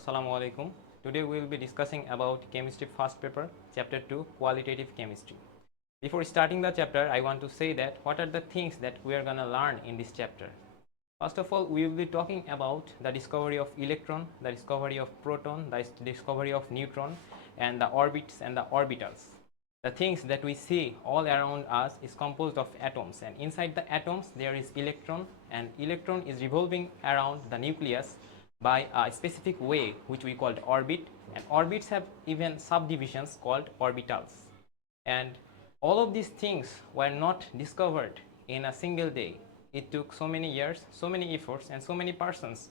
Assalamu alaikum. Today we will be discussing about chemistry first paper, chapter 2, qualitative chemistry. Before starting the chapter, I want to say that what are the things that we are going to learn in this chapter. First of all, we will be talking about the discovery of electron, the discovery of proton, the discovery of neutron, and the orbits and the orbitals. The things that we see all around us is composed of atoms, and inside the atoms there is electron, and electron is revolving around the nucleus by a specific way which we called orbit, and orbits have even subdivisions called orbitals. And all of these things were not discovered in a single day. It took so many years, so many efforts, and so many persons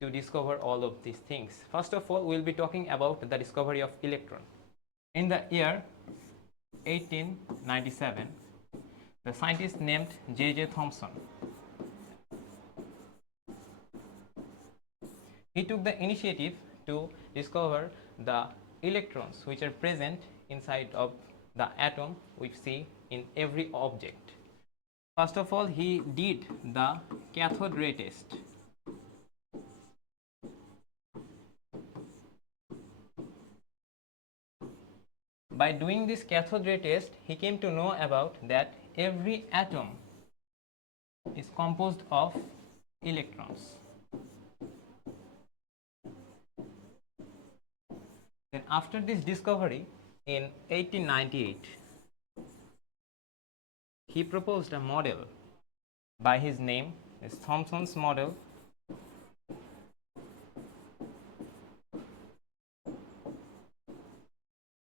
to discover all of these things. First of all, we'll be talking about the discovery of electron. In the year 1897, the scientist named J.J. Thomson, he took the initiative to discover the electrons which are present inside of the atom we see in every object. First of all, he did the cathode ray test. By doing this cathode ray test, he came to know about that every atom is composed of electrons. Then after this discovery in 1898, he proposed a model by his name is Thomson's model,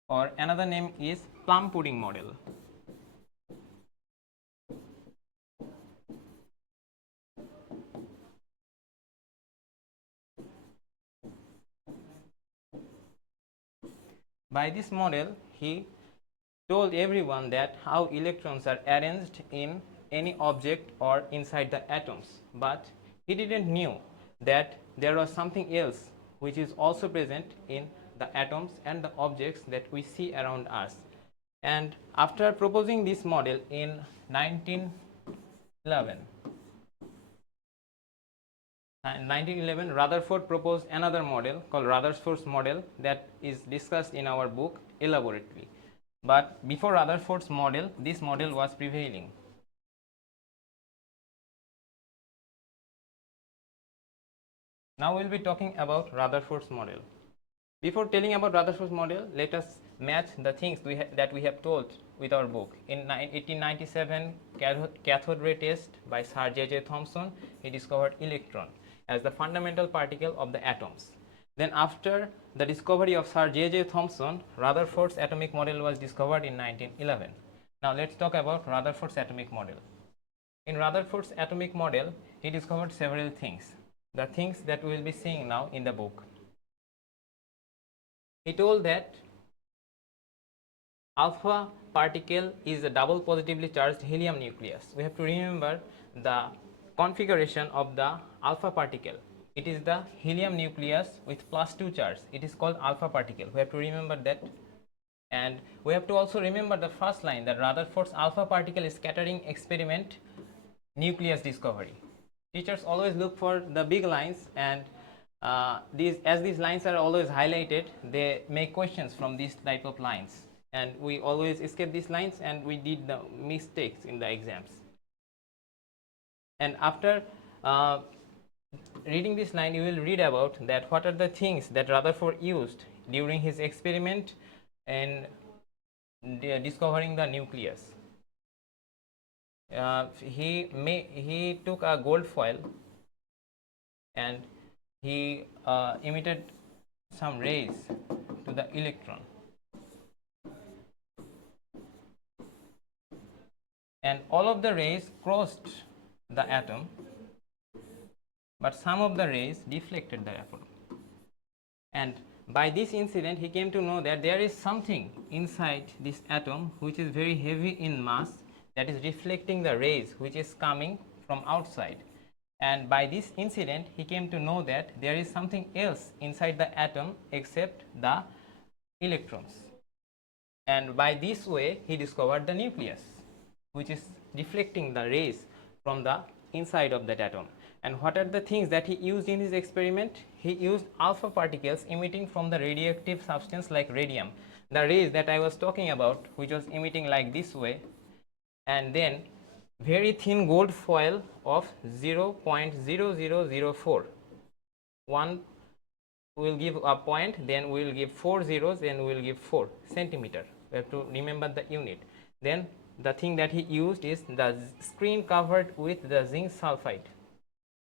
or another name is plum pudding model. By this model, he told everyone that how electrons are arranged in any object or inside the atoms, but he didn't knew that there was something else which is also present in the atoms and the objects that we see around us. And after proposing this model in 1911, Rutherford proposed another model called Rutherford's model that is discussed in our book elaborately. But before Rutherford's model, this model was prevailing. Now we will be talking about Rutherford's model. Before telling about Rutherford's model, let us match the things that we have told with our book. In 1897, cathode ray test by Sir J.J. Thomson, he discovered electron as the fundamental particle of the atoms. Then after the discovery of Sir J.J. Thomson, Rutherford's atomic model was discovered in 1911. Now let's talk about Rutherford's atomic model. In Rutherford's atomic model, he discovered several things, the things that we will be seeing now in the book. He told that alpha particle is a double positively charged helium nucleus. We have to remember the configuration of the alpha particle. It is the helium nucleus with +2 charge. It is called alpha particle. We have to remember that. And we have to also remember the first line, that Rutherford's alpha particle scattering experiment nucleus discovery. Teachers always look for the big lines, and as these lines are always highlighted, they make questions from these type of lines, and we always escape these lines and we did the mistakes in the exams. And after reading this line, you will read about that what are the things that Rutherford used during his experiment in discovering the nucleus. He took a gold foil and he emitted some rays to the electron, and all of the rays crossed the atom, but some of the rays deflected the atom. And by this incident, he came to know that there is something inside this atom which is very heavy in mass, that is reflecting the rays which is coming from outside. And by this incident, he came to know that there is something else inside the atom except the electrons. And by this way, he discovered the nucleus, which is deflecting the rays from the inside of that atom. And what are the things that he used in his experiment? He used alpha particles emitting from the radioactive substance like radium. The rays that I was talking about, which was emitting like this way, and then very thin gold foil of 0.0004. One will give a point, then we will give 4 zeros, then we will give 4 centimeter. We have to remember the unit. Then the thing that he used is the screen covered with the zinc sulfide.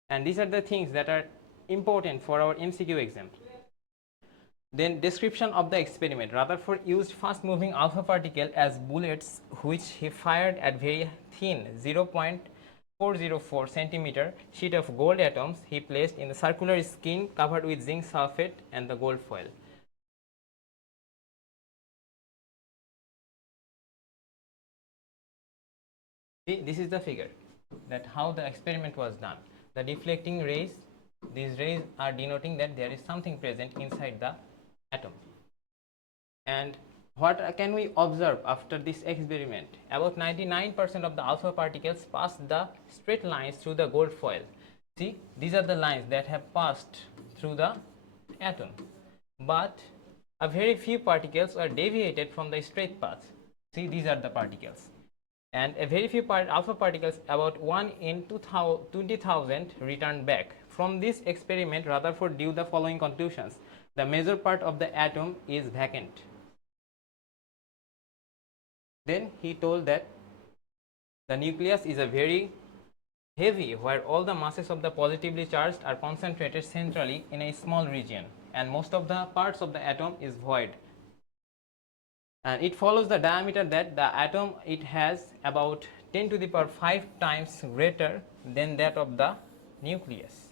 And these are the things that are important for our MCQ exam. Then description of the experiment. Rutherford used fast moving alpha particle as bullets which he fired at very thin 0.404 centimeter sheet of gold atoms he placed in the circular skin covered with zinc sulfate and the gold foil. See, this is the figure that how the experiment was done. The deflecting rays, these rays are denoting that there is something present inside the atom. And what can we observe after this experiment? About 99% of the alpha particles pass the straight lines through the gold foil. See, these are the lines that have passed through the atom. But a very few particles are deviated from the straight path. See, these are the particles. And a very few alpha particles, about 1 in 20,000, returned back. From this experiment, Rutherford drew the following conclusions. The major part of the atom is vacant. Then he told that the nucleus is a very heavy, where all the masses of the positively charged are concentrated centrally in a small region, and most of the parts of the atom is void. And it follows the diameter that the atom it has about 10 to the power 5 times greater than that of the nucleus.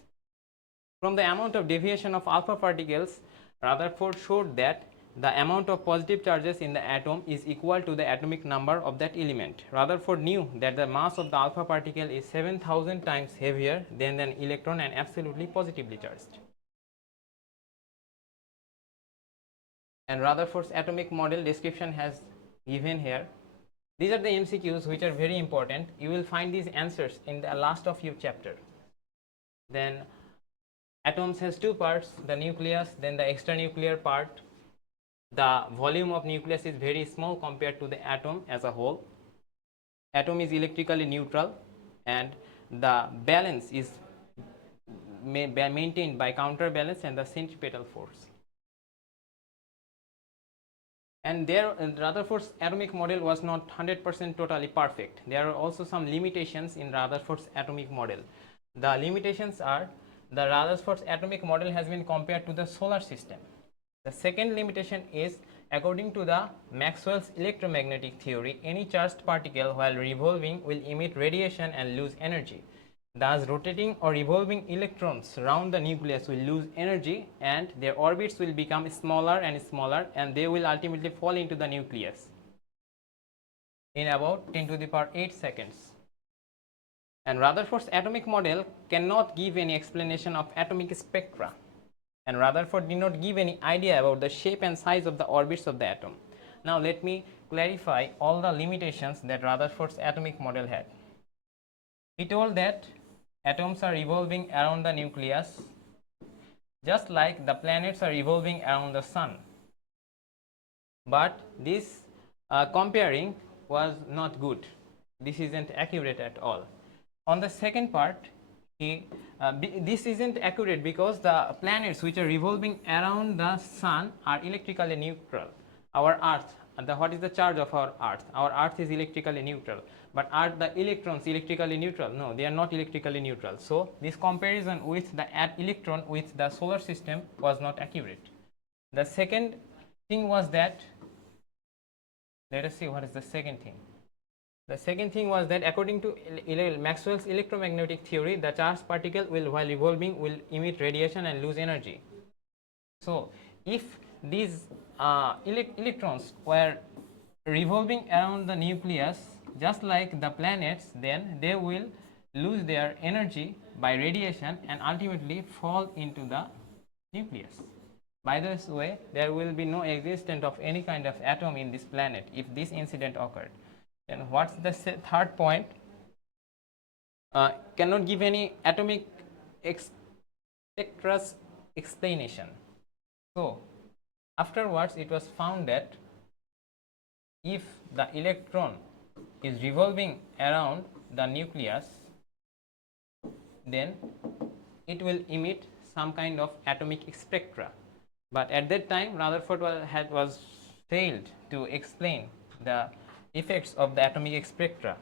From the amount of deviation of alpha particles, Rutherford showed that the amount of positive charges in the atom is equal to the atomic number of that element. Rutherford knew that the mass of the alpha particle is 7,000 times heavier than an electron and absolutely positively charged. And Rutherford's atomic model description has given here. These are the MCQs which are very important. You will find these answers in the last of your chapter. Then atoms has two parts, the nucleus, then the extranuclear part. The volume of nucleus is very small compared to the atom as a whole. Atom is electrically neutral, and the balance is maintained by counterbalance and the centripetal force. And there, Rutherford's atomic model was not 100% totally perfect. There are also some limitations in Rutherford's atomic model. The limitations are the Rutherford's atomic model has been compared to the solar system. The second limitation is, according to the Maxwell's electromagnetic theory, any charged particle while revolving will emit radiation and lose energy. Thus, rotating or revolving electrons around the nucleus will lose energy, and their orbits will become smaller and smaller, and they will ultimately fall into the nucleus in about 10 to the power 8 seconds. And Rutherford's atomic model cannot give any explanation of atomic spectra, and Rutherford did not give any idea about the shape and size of the orbits of the atom. Now let me clarify all the limitations that Rutherford's atomic model had. He told that atoms are revolving around the nucleus just like the planets are revolving around the sun. But this comparing was not good. This isn't accurate at all. On the second part, this isn't accurate because the planets which are revolving around the sun are electrically neutral. Our Earth, what is the charge of our Earth? Our Earth is electrically neutral. But are the electrons electrically neutral? No, they are not electrically neutral. So this comparison with the electron with the solar system was not accurate. The second thing was that, let us see what is the second thing. The second thing was that according to Maxwell's electromagnetic theory, the charged particle will, while revolving, will emit radiation and lose energy. So if these electrons were revolving around the nucleus just like the planets, then they will lose their energy by radiation and ultimately fall into the nucleus. By this way, there will be no existence of any kind of atom in this planet if this incident occurred. And what's the third point? Cannot give any atomic spectra's explanation. So afterwards it was found that if the electron is revolving around the nucleus, then it will emit some kind of atomic spectra. But at that time Rutherford was failed to explain the effects of the atomic spectra.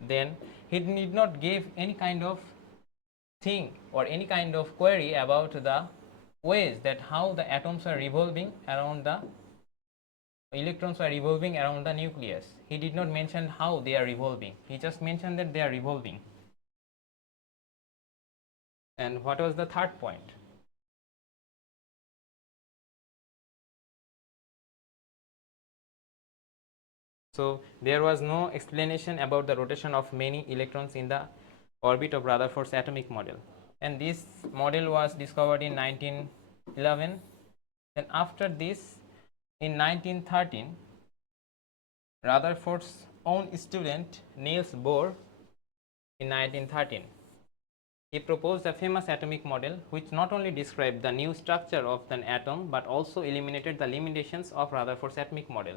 Then he did not give any kind of thing or any kind of query about the ways that how the atoms are revolving around the electrons are revolving around the nucleus. He did not mention how they are revolving. He just mentioned that they are revolving. And what was the third point? So there was no explanation about the rotation of many electrons in the orbit of Rutherford's atomic model. And this model was discovered in 1911. Then after this, in 1913, Rutherford's own student Niels Bohr, in 1913, he proposed a famous atomic model which not only described the new structure of an atom but also eliminated the limitations of Rutherford's atomic model.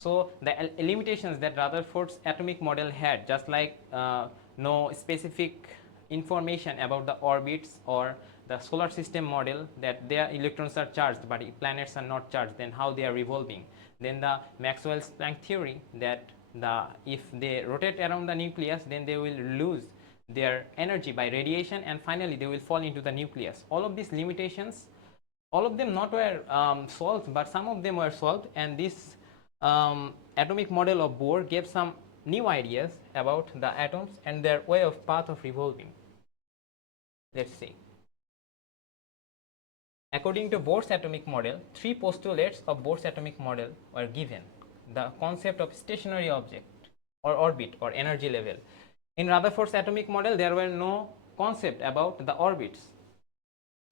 So the limitations that Rutherford's atomic model had, just like no specific information about the orbits or the solar system model, that their electrons are charged but planets are not charged, then how they are revolving. Then the Maxwell's Planck theory that if they rotate around the nucleus, then they will lose their energy by radiation and finally they will fall into the nucleus. All of these limitations, all of them not were solved, but some of them were solved, and this atomic model of Bohr gave some new ideas about the atoms and their way of path of revolving. Let's see. According to Bohr's atomic model, three postulates of Bohr's atomic model were given. The concept of stationary object or orbit or energy level. In Rutherford's atomic model, there were no concept about the orbits.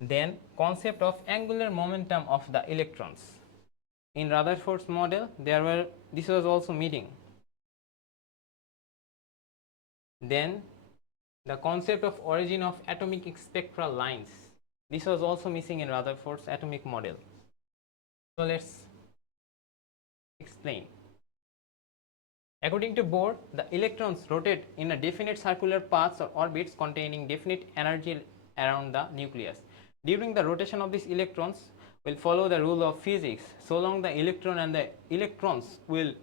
Then concept of angular momentum of the electrons. In Rutherford's model, this was also meeting. Then the concept of origin of atomic spectral lines. This was also missing in Rutherford's atomic model. So let's explain. According to Bohr, the electrons rotate in a definite circular paths or orbits containing definite energy around the nucleus. During the rotation of these electrons will follow the rule of physics. So long the electron and the electrons will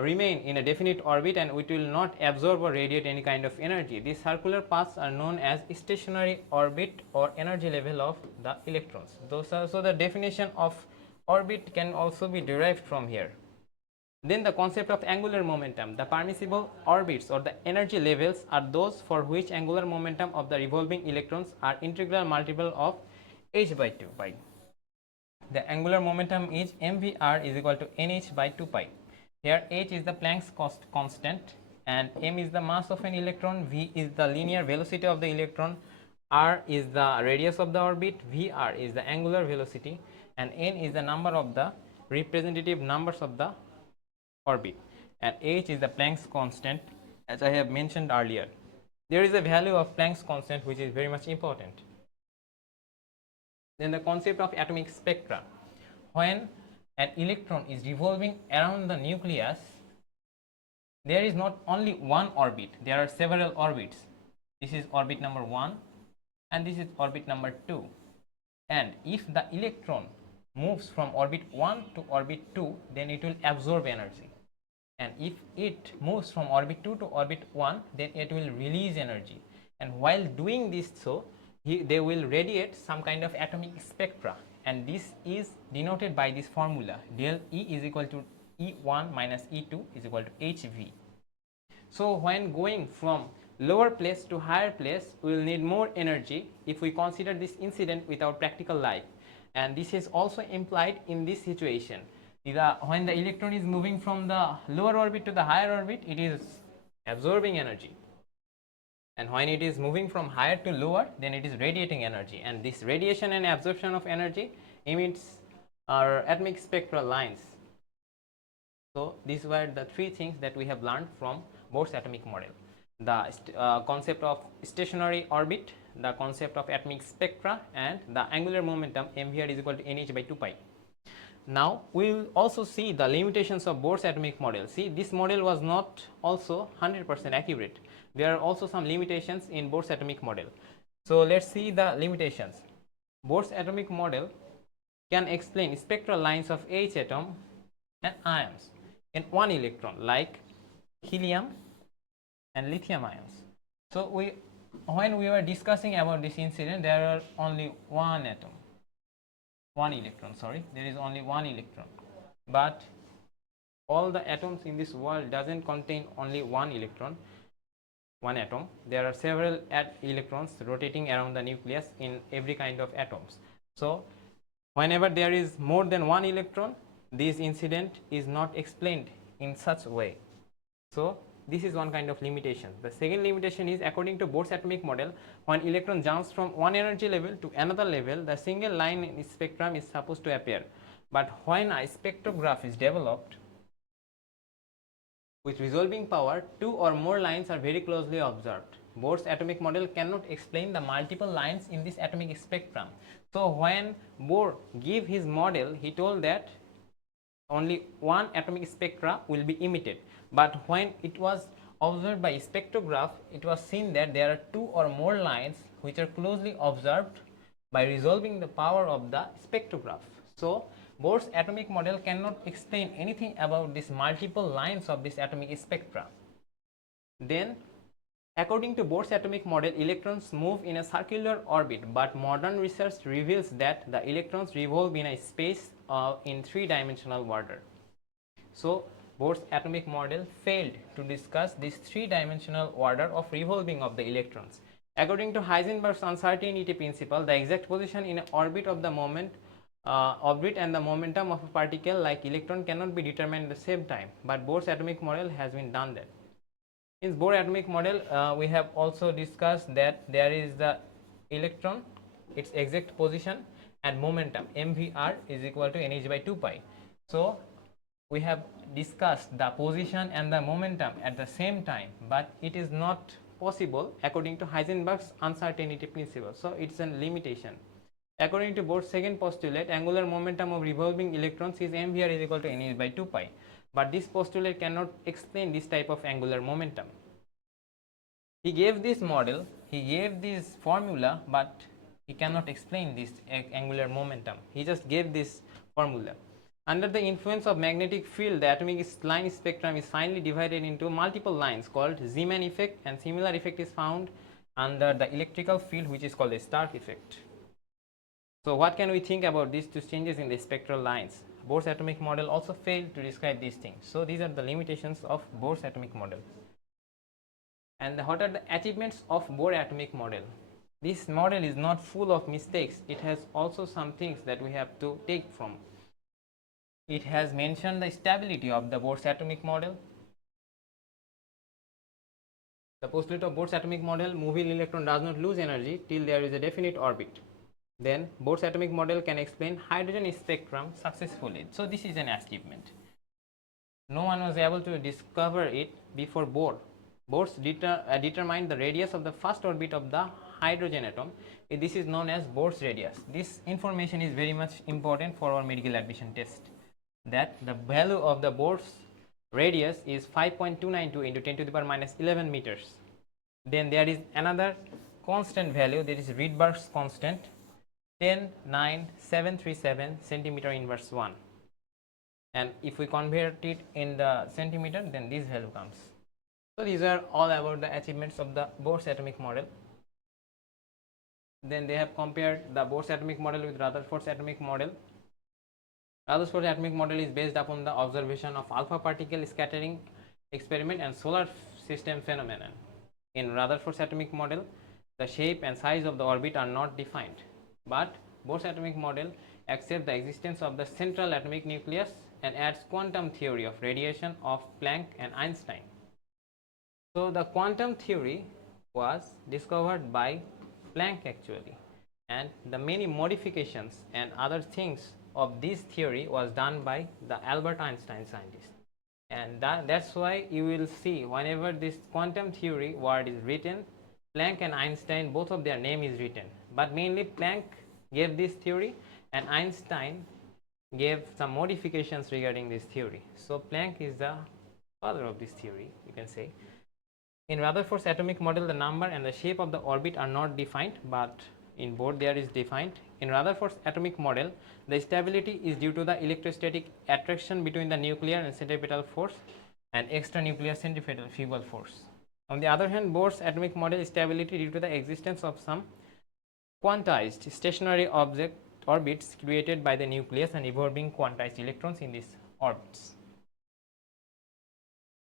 remain in a definite orbit and it will not absorb or radiate any kind of energy. These circular paths are known as stationary orbit or energy level of the electrons. So the definition of orbit can also be derived from here. Then the concept of angular momentum. The permissible orbits or the energy levels are those for which angular momentum of the revolving electrons are integral multiple of h by 2 pi. The angular momentum is mvr is equal to nh by 2 pi. Here h is the Planck's constant and m is the mass of an electron, v is the linear velocity of the electron, r is the radius of the orbit, vr is the angular velocity, and n is the number of the representative numbers of the orbit, and h is the Planck's constant, as I have mentioned earlier. There is a value of Planck's constant which is very much important. Then the concept of atomic spectra. When an electron is revolving around the nucleus, there is not only one orbit, there are several orbits. This is orbit number 1 and this is orbit number 2. And if the electron moves from orbit 1 to orbit 2, then it will absorb energy. And if it moves from orbit 2 to orbit 1, then it will release energy. And while doing this, they will radiate some kind of atomic spectra, and this is denoted by this formula, del E is equal to E1 minus E2 is equal to HV. So when going from lower place to higher place, we will need more energy if we consider this incident with our practical life, and this is also implied in this situation. When the electron is moving from the lower orbit to the higher orbit, it is absorbing energy, and when it is moving from higher to lower, then it is radiating energy, and this radiation and absorption of energy emits our atomic spectral lines. So these were the three things that we have learned from Bohr's atomic model. The concept of stationary orbit, the concept of atomic spectra and the angular momentum mvr is equal to nh by 2 pi. Now we will also see the limitations of Bohr's atomic model. See, this model was not also 100% accurate. There are also some limitations in Bohr's atomic model. So let's see the limitations. Bohr's atomic model can explain spectral lines of H atom and ions in one electron like helium and lithium ions. So when we were discussing about this incident, there are only one electron, there is only one electron, but all the atoms in this world doesn't contain only one atom. There are several electrons rotating around the nucleus in every kind of atoms. So whenever there is more than one electron, this incident is not explained in such a way. So this is one kind of limitation. The second limitation is, according to Bohr's atomic model, when electron jumps from one energy level to another level, the single line in its spectrum is supposed to appear. But when a spectrograph is developed with resolving power, two or more lines are very closely observed. Bohr's atomic model cannot explain the multiple lines in this atomic spectrum. So when Bohr gave his model, he told that only one atomic spectra will be emitted, but when it was observed by spectrograph, it was seen that there are two or more lines which are closely observed by resolving the power of the spectrograph. So Bohr's atomic model cannot explain anything about these multiple lines of this atomic spectra. Then, according to Bohr's atomic model, electrons move in a circular orbit, but modern research reveals that the electrons revolve in a space in three-dimensional order. So Bohr's atomic model failed to discuss this three-dimensional order of revolving of the electrons. According to Heisenberg's uncertainty principle, the exact position in orbit of the orbit and the momentum of a particle like electron cannot be determined at the same time, but Bohr's atomic model has been done that. In Bohr atomic model, we have also discussed that there is the electron, its exact position, and momentum mvr is equal to nh by 2 pi. So we have discussed the position and the momentum at the same time, but it is not possible according to Heisenberg's uncertainty principle. So it's a limitation. According to Bohr's second postulate, angular momentum of revolving electrons is mvr is equal to nh by 2 pi. But this postulate cannot explain this type of angular momentum. He gave this model, he gave this formula, but he cannot explain this angular momentum. He just gave this formula. Under the influence of magnetic field, the atomic line spectrum is finally divided into multiple lines called Zeeman effect, and similar effect is found under the electrical field, which is called the Stark effect. So what can we think about these two changes in the spectral lines? Bohr's atomic model also failed to describe these things. So these are the limitations of Bohr's atomic model. And what are the achievements of Bohr atomic model? This model is not full of mistakes. It has also some things that we have to take from. It has mentioned the stability of the Bohr's atomic model. The postulate of Bohr's atomic model, moving electron does not lose energy till there is a definite orbit. Then Bohr's atomic model can explain hydrogen spectrum successfully. So this is an achievement. No one was able to discover it before Bohr. Bohr determined the radius of the first orbit of the hydrogen atom. This is known as Bohr's radius. This information is very much important for our medical admission test, that the value of the Bohr's radius is 5.292 into 10 to the power minus 11 meters. Then there is another constant value, that is Rydberg's constant, 10.9737 centimeter inverse 1. And if we convert it in the centimeter, then this value comes. So these are all about the achievements of the Bohr's atomic model. Then they have compared the Bohr's atomic model with Rutherford's atomic model. Rutherford's atomic model is based upon the observation of alpha particle scattering experiment and solar system phenomenon. In Rutherford's atomic model, the shape and size of the orbit are not defined, but Bohr's atomic model accepts the existence of the central atomic nucleus and adds quantum theory of radiation of Planck and Einstein. So the quantum theory was discovered by Planck actually, and the many modifications and other things of this theory was done by the Albert Einstein scientist. And that's why you will see whenever this quantum theory word is written, Planck and Einstein, both of their name is written, but mainly Planck gave this theory and Einstein gave some modifications regarding this theory. So Planck is the father of this theory, you can say. In Rutherford's atomic model, the number and the shape of the orbit are not defined, but in Bohr there is defined. In Rutherford's atomic model, the stability is due to the electrostatic attraction between the nuclear and centripetal force and extranuclear centrifugal force. On the other hand, Bohr's atomic model stability due to the existence of some quantized stationary orbits created by the nucleus and evolving quantized electrons in these orbits.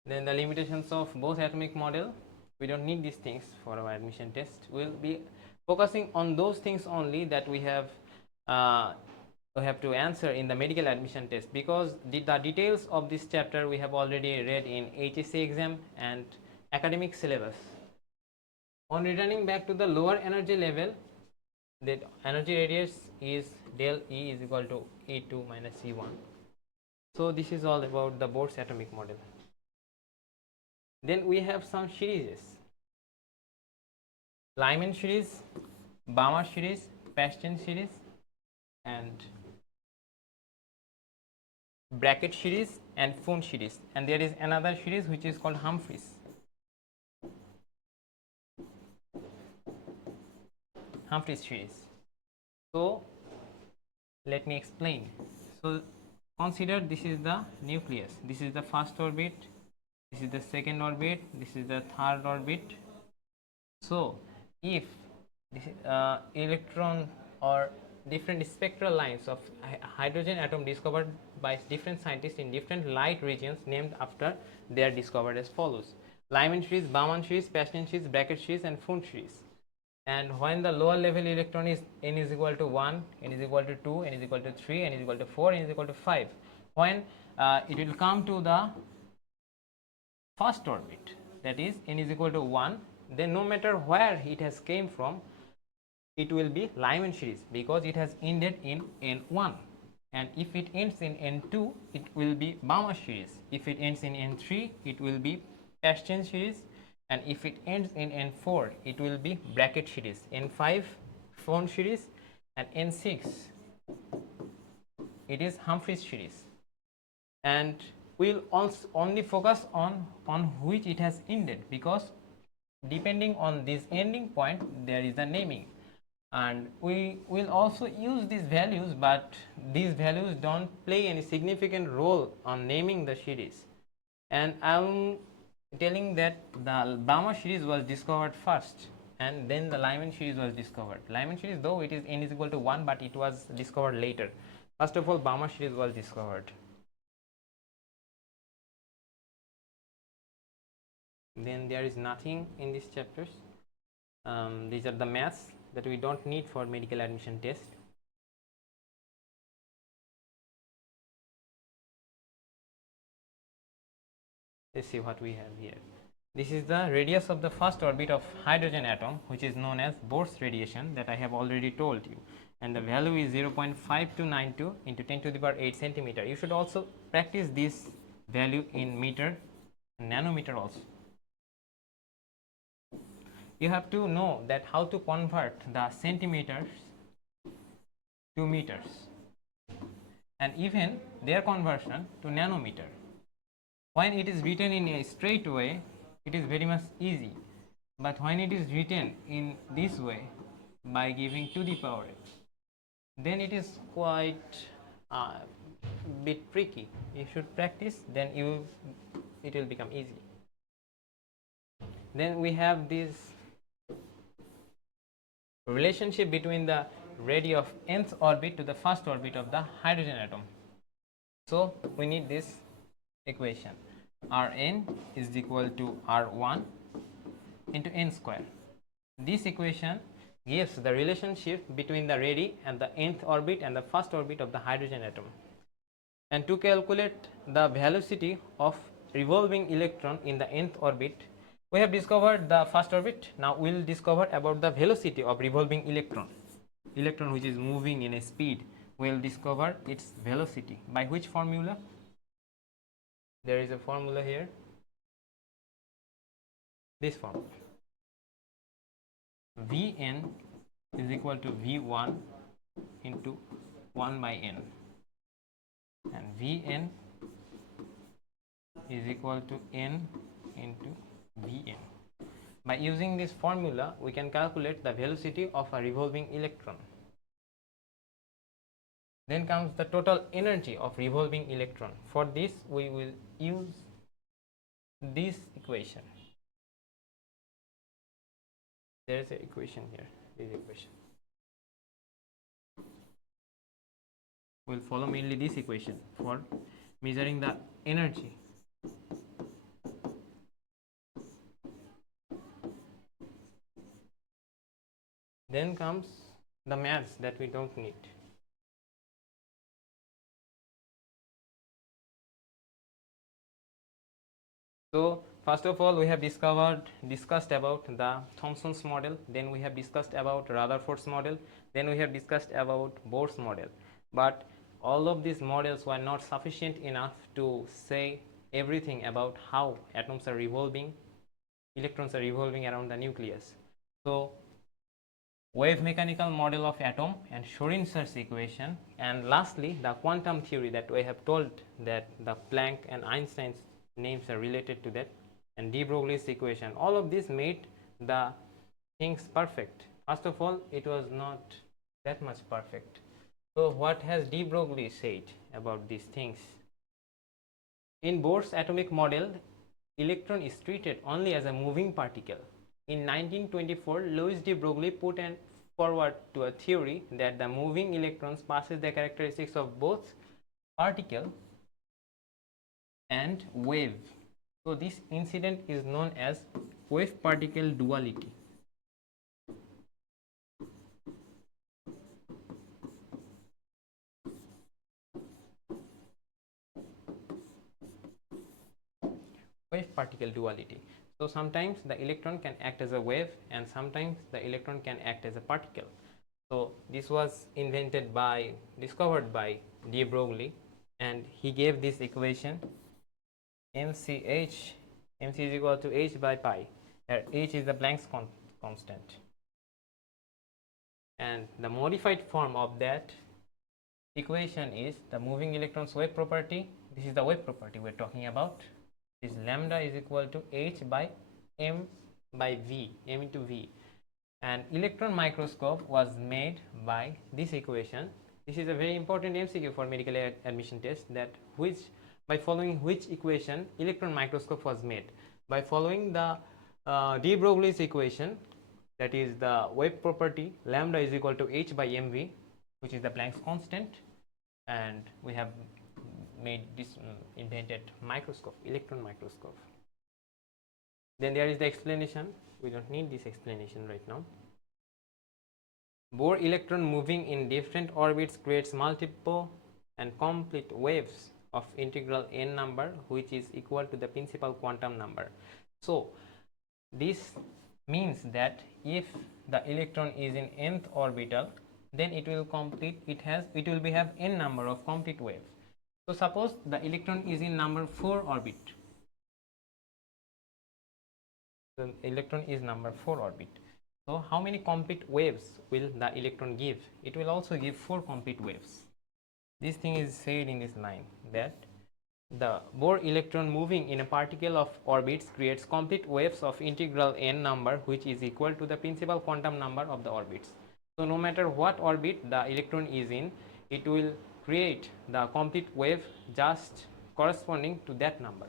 Then the limitations of Bohr's atomic model, we don't need these things for our admission test. We'll be focusing on those things only that we have to answer in the medical admission test, because the details of this chapter we have already read in HSC exam and academic syllabus. On returning back to the lower energy level, the energy radius is del E is equal to E2 minus E1. So this is all about the Bohr's atomic model. Then we have some series: Lyman series, Balmer series, Paschen series, and Brackett series and Pfund series, and there is another series which is called Humphreys series. So let me explain. So consider this is the nucleus, this is the first orbit, this is the second orbit, this is the third orbit. So if this electron or different spectral lines of hydrogen atom discovered by different scientists in different light regions named after their discovered as follows: Lyman series, Balmer series, Paschen series, Brackett series, and Pfund series. And when the lower level electron is n is equal to 1, n is equal to 2, n is equal to 3, n is equal to 4, n is equal to 5, when it will come to the first orbit, that is n is equal to 1, then no matter where it has came from, it will be Lyman series because it has ended in n1. And if it ends in n2, it will be Balmer series. If it ends in n3, it will be Paschen series. And if it ends in n4, it will be Brackett series. N5, Pfund series, and n6, it is Humphreys series. And we'll also only focus on which it has ended, because depending on this ending point, there is a naming. And we will also use these values, but these values don't play any significant role on naming the series. And I'm telling that the Balmer series was discovered first, and then the Lyman series was discovered. Lyman series, though it is n is equal to 1, but it was discovered later. First of all, Balmer series was discovered. Then there is nothing in these chapters. These are the maths that we don't need for medical admission test. Let's see what we have here. This is the radius of the first orbit of hydrogen atom, which is known as Bohr's radiation, that I have already told you, and the value is 0.5292 into 10 to the power 8 centimeter. You should also practice this value in meter and nanometer also. You have to know that how to convert the centimeters to meters, and even their conversion to nanometer. When it is written in a straight way, it is very much easy, but when it is written in this way by giving to the power, then it is quite bit tricky. You should practice, then it will become easy. Then we have this relationship between the radii of nth orbit to the first orbit of the hydrogen atom. So we need this equation: Rn is equal to R1 into n square. This equation gives the relationship between the radii and the nth orbit and the first orbit of the hydrogen atom. And to calculate the velocity of revolving electron in the nth orbit, we have discovered the first orbit. Now we will discover about the velocity of revolving electron which is moving in a speed. We will discover its velocity by which formula? There is a formula here, this formula. Vn is equal to V1 into 1 by n, and Vn is equal to n into Vn. By using this formula, we can calculate the velocity of a revolving electron. Then comes the total energy of revolving electron. For this, we will use this equation. There is an equation here, this equation. We will follow mainly this equation for measuring the energy. Then comes the maths that we don't need. So first of all, we have discussed about the Thomson's model, then we have discussed about Rutherford's model, then we have discussed about Bohr's model. But all of these models were not sufficient enough to say everything about how atoms are revolving, electrons are revolving around the nucleus. So wave mechanical model of atom and Schrodinger's equation, and lastly the quantum theory that we have told that the Planck and Einstein's names are related to that, and de Broglie's equation. All of this made the things perfect. First of all, it was not that much perfect. So what has de Broglie said about these things? In Bohr's atomic model, electron is treated only as a moving particle. In 1924, Louis de Broglie put forward to a theory that the moving electrons passes the characteristics of both particle and wave. So this incident is known as wave particle duality. Wave particle duality. So sometimes the electron can act as a wave and sometimes the electron can act as a particle. So this was discovered by de Broglie, and he gave this equation mc is equal to h by pi, where h is the Planck's constant, and the modified form of that equation is the moving electron's wave property. This is the wave property we're talking about. This lambda is equal to h by m by v, m into v, and electron microscope was made by this equation. This is a very important MCQ for medical admission test, that by following which equation electron microscope was made. By following the de Broglie's equation, that is the wave property lambda is equal to h by mv, which is the Planck's constant, and we have made this invented microscope, electron microscope. Then there is the explanation. We don't need this explanation right now. Bohr electron moving in different orbits creates multiple and complete waves of integral n number, which is equal to the principal quantum number. So this means that if the electron is in nth orbital, then it will have n number of complete waves. So suppose the electron is in number 4 orbit. The electron is number 4 orbit. So how many complete waves will the electron give? It will also give 4 complete waves. This thing is said in this line, that the Bohr electron moving in a particle of orbits creates complete waves of integral n number, which is equal to the principal quantum number of the orbits. So no matter what orbit the electron is in, it will create the complete wave just corresponding to that number.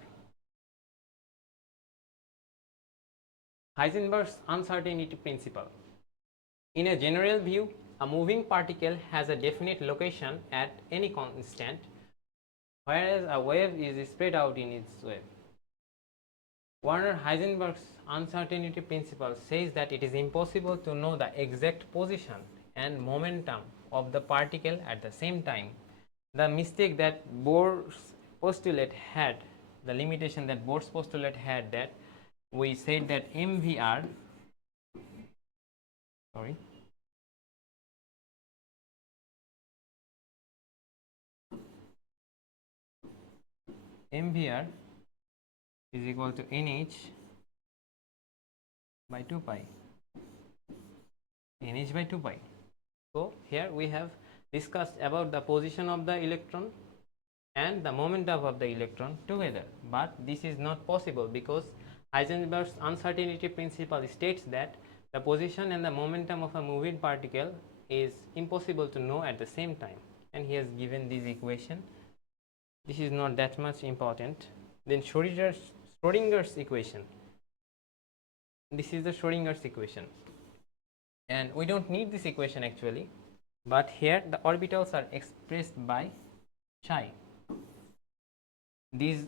Heisenberg's uncertainty principle. In a general view, a moving particle has a definite location at any constant, whereas a wave is spread out in its wave. Werner Heisenberg's uncertainty principle says that it is impossible to know the exact position and momentum of the particle at the same time. The mistake that Bohr's postulate had, the limitation that Bohr's postulate had, that we said that MVR is equal to NH by 2 pi. nh by 2 pi. So here we have discussed about the position of the electron and the momentum of the electron together, but this is not possible because Heisenberg's uncertainty principle states that the position and the momentum of a moving particle is impossible to know at the same time, and he has given this equation. This is not that much important. Then Schrodinger's equation. This is the Schrodinger's equation, and we don't need this equation actually, but here the orbitals are expressed by psi. These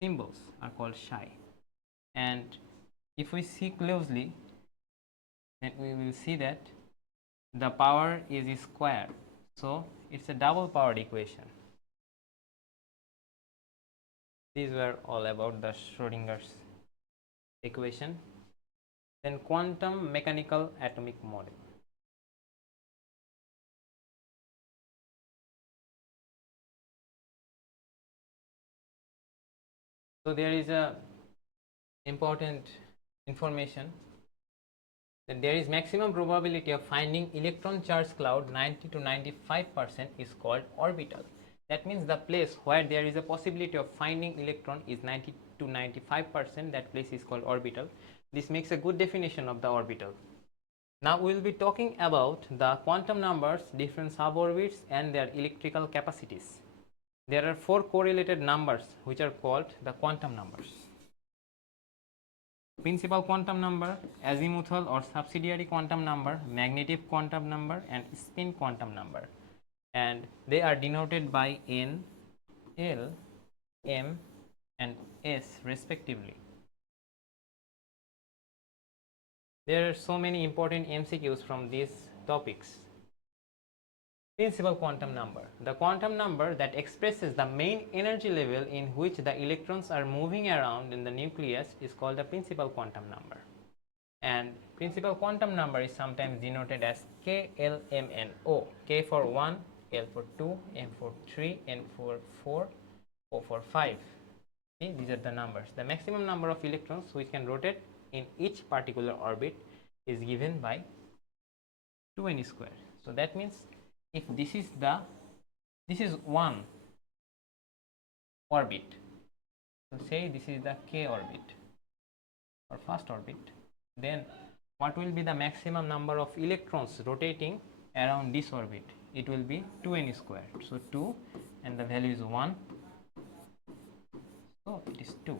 symbols are called psi, and if we see closely, then we will see that the power is square, so it's a double powered equation. These were all about the Schrodinger's equation. Then quantum mechanical atomic model. So there is a important information that there is maximum probability of finding electron charge cloud 90 to 95% is called orbital. That means the place where there is a possibility of finding electron is 90 to 95%, that place is called orbital. This makes a good definition of the orbital. Now we will be talking about the quantum numbers, different suborbits and their electrical capacities. There are 4 correlated numbers which are called the quantum numbers. Principal quantum number, azimuthal or subsidiary quantum number, magnetic quantum number and spin quantum number, and they are denoted by N, L, M and S respectively. There are so many important MCQs from these topics. Principal quantum number, the quantum number that expresses the main energy level in which the electrons are moving around in the nucleus is called the principal quantum number. And principal quantum number is sometimes denoted as K, L, M and O. K for 1, L for 2, M for 3, N for 4, O for 5. See, these are the numbers. The maximum number of electrons which can rotate in each particular orbit is given by 2n square. So that means if this is one orbit, so say this is the K orbit or first orbit, then what will be the maximum number of electrons rotating around this orbit? It will be 2n square. So 2 and the value is 1, so it is 2.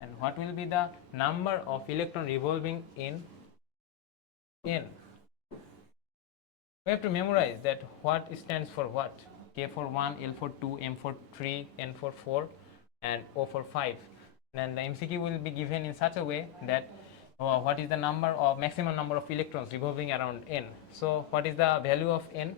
And what will be the number of electron revolving in n? We have to memorize that what stands for what. K for 1, L for 2, M for 3, N for 4 and O for 5. Then the MCQ will be given in such a way that what is the number of maximum number of electrons revolving around n. So what is the value of n?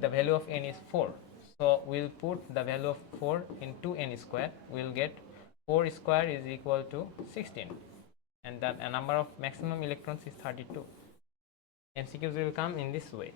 The value of n is 4. So we will put the value of 4 into n square. We will get 4 square is equal to 16, and the number of maximum electrons is 32. MCQs will come in this way.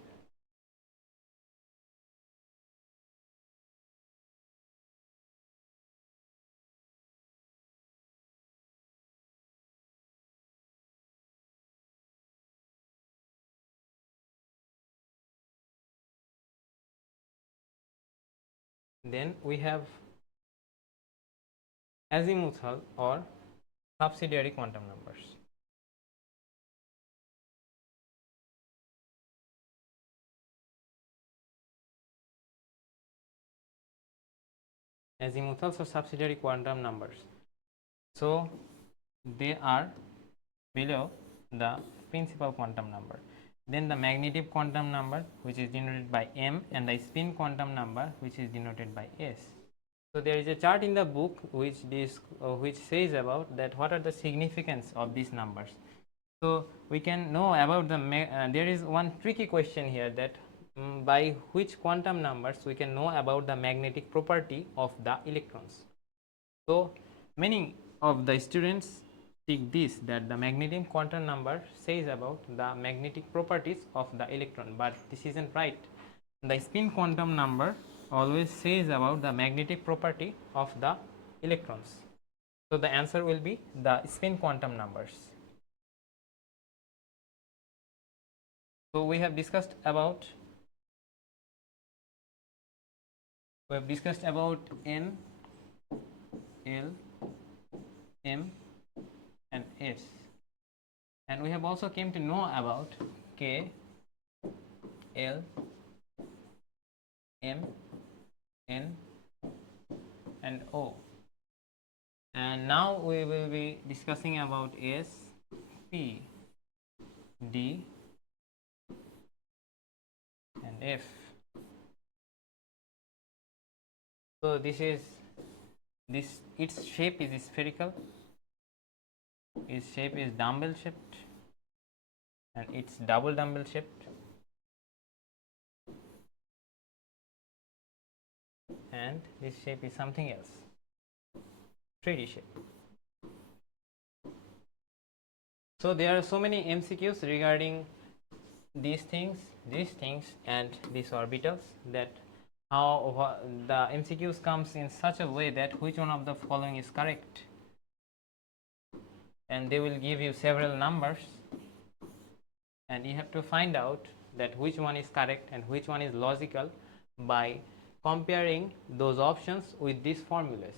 Then we have azimuthal or subsidiary quantum numbers. Azimuthals or subsidiary quantum numbers. So they are below the principal quantum number. Then the magnetic quantum number, which is denoted by M, and the spin quantum number, which is denoted by S. So there is a chart in the book which says about that what are the significance of these numbers. So we can know about the there is one tricky question here, that by which quantum numbers we can know about the magnetic property of the electrons. So many of the students take this, that the magnetic quantum number says about the magnetic properties of the electron, but this isn't right. The spin quantum number always says about the magnetic property of the electrons. So the answer will be the spin quantum numbers. So we have discussed about N, L, M and S, and we have also came to know about K, L, M, N and O, and now we will be discussing about S, P, D and F. So this its shape is spherical, its shape is dumbbell shaped, and it's double dumbbell shaped, and this shape is something else, 3D shape. So there are so many MCQs regarding these things and these orbitals, that how the MCQs comes in such a way that which one of the following is correct, and they will give you several numbers and you have to find out that which one is correct and which one is logical by comparing those options with these formulas.